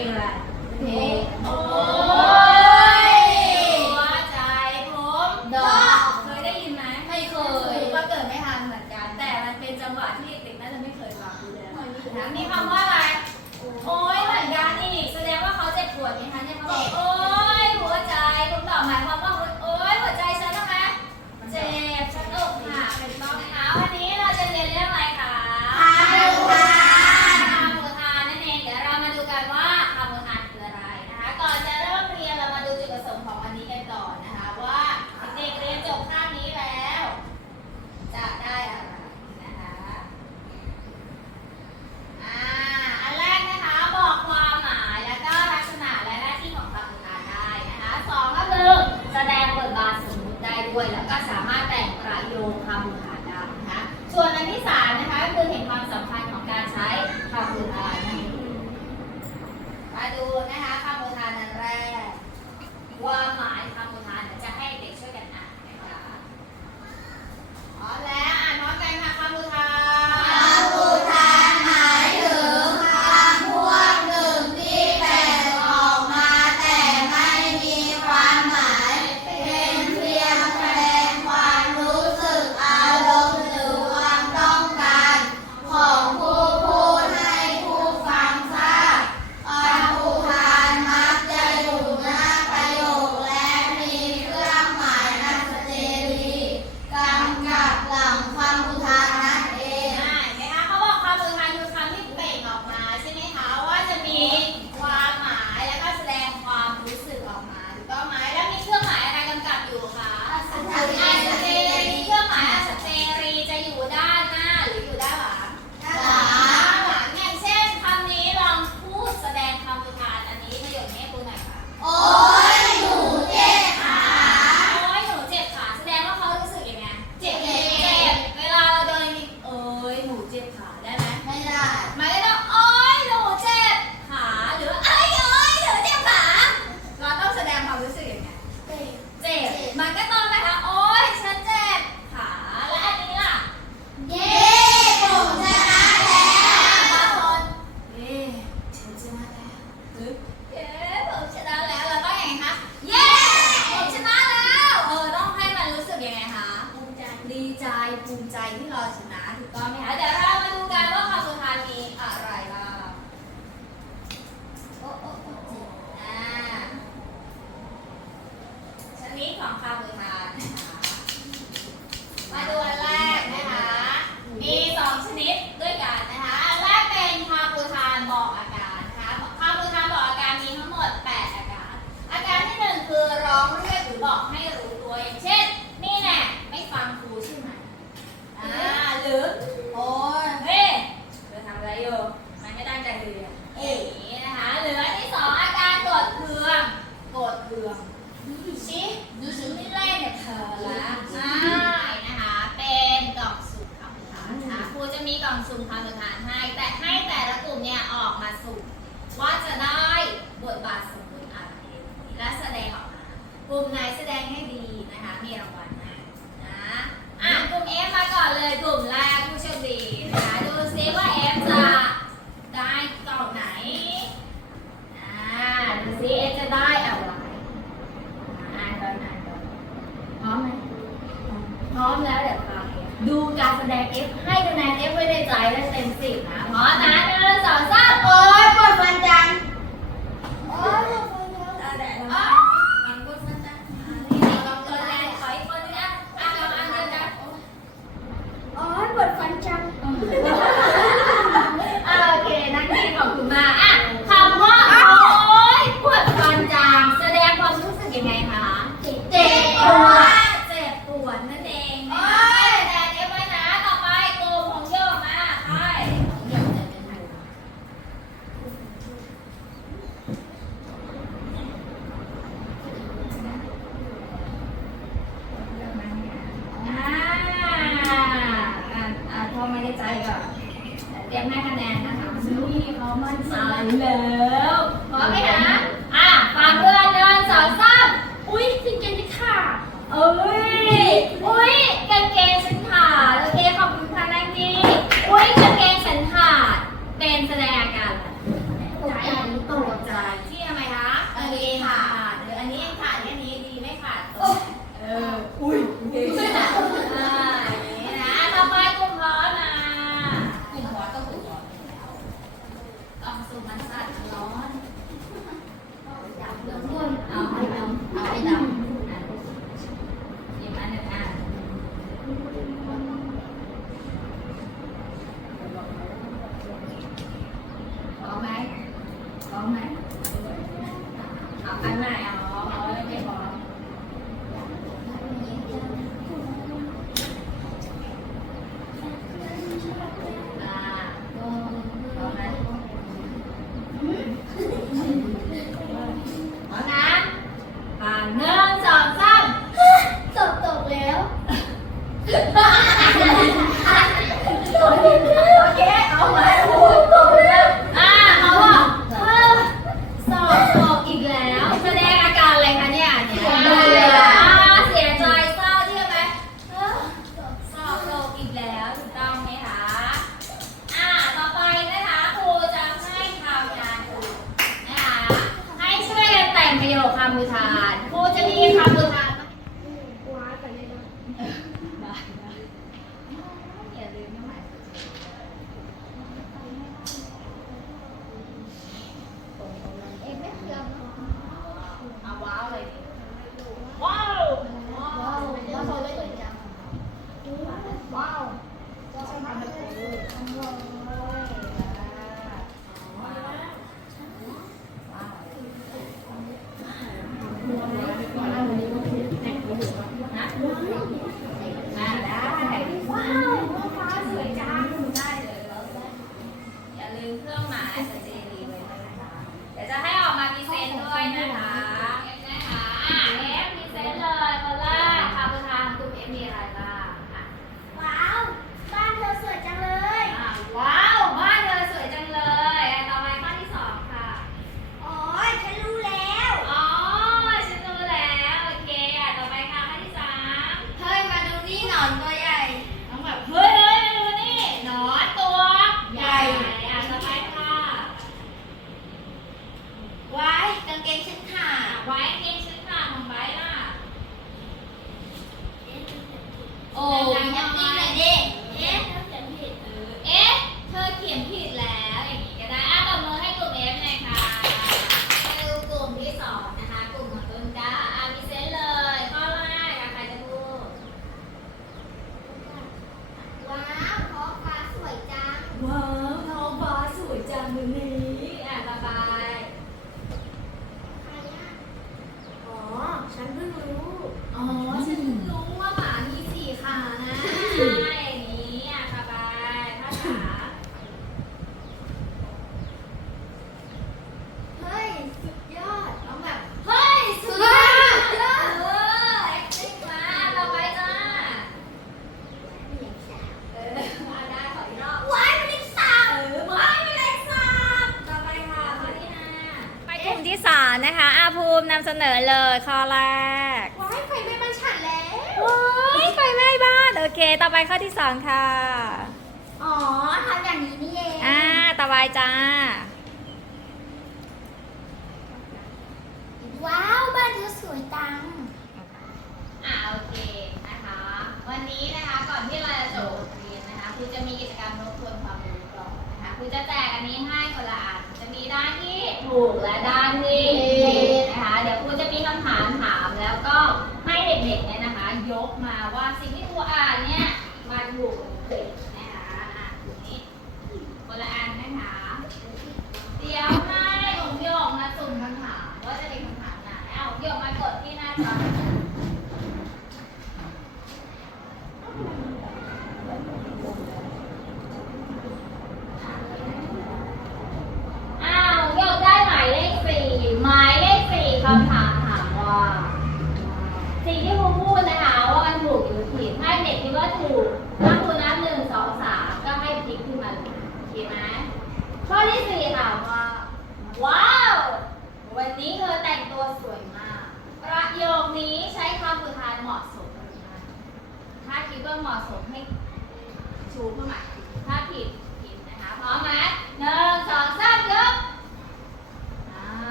โอ้ยหัวใจผมดอกเคยได้ยินไหมไม่เคยว่าเกิดไม่ทันเหมือนกัน แต่มันเป็นจังหวะที่เด็กน่าจะไม่เคยฟังเลยนะมีคำว่าอะไร โอ้ยเหมือนกันอีกแสดงว่าเขาเจ็บปวดไหมคะเนี่ยเขาบอก 来给我 ข้อแรกว้ายไฟไหม้บ้านฉันแล้วว้ายไฟไหม้บ้านโอเค ต่อไปข้อที่สองค่ะ อ๋อทำอย่างนี้นี่เองอ่าต่อไปจ้า ว้าวบ้านเธอสวยจัง อ่าโอเคนะคะ วันนี้นะคะก่อนที่เราจะจบเรียนนะคะคุณจะมีกิจกรรมทบทวนความรู้ก่อนนะคะคุณจะแจกอันนี้ให้คนละอันจะมีด้านที่ถูกและด้านที่ผิดนะคะเดี๋ยวคุณจะ ต้ให้เด็กๆเนี่ยนะคะ ยกมาว่าสิ่งที่ครูอ่านเนี่ยมาถูกเด็กนะคะอ่านอย่งนี้คนละอันนะคะเดี๋ยวให้องค์ยกมาสุ่มคำถามว่าจะเป็นคำถามไหนเอาองยกมากดที่หน้าจอ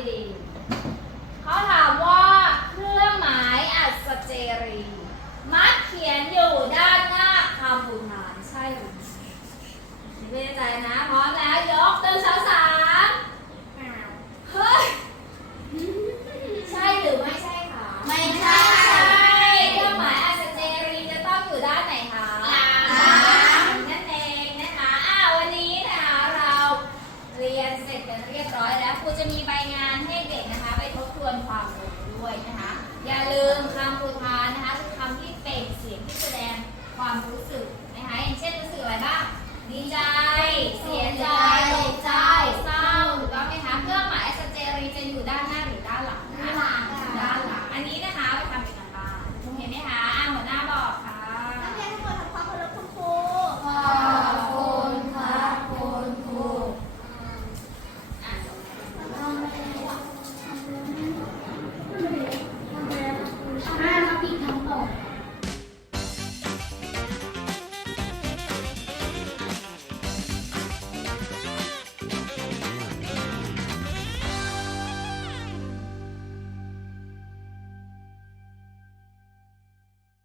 ง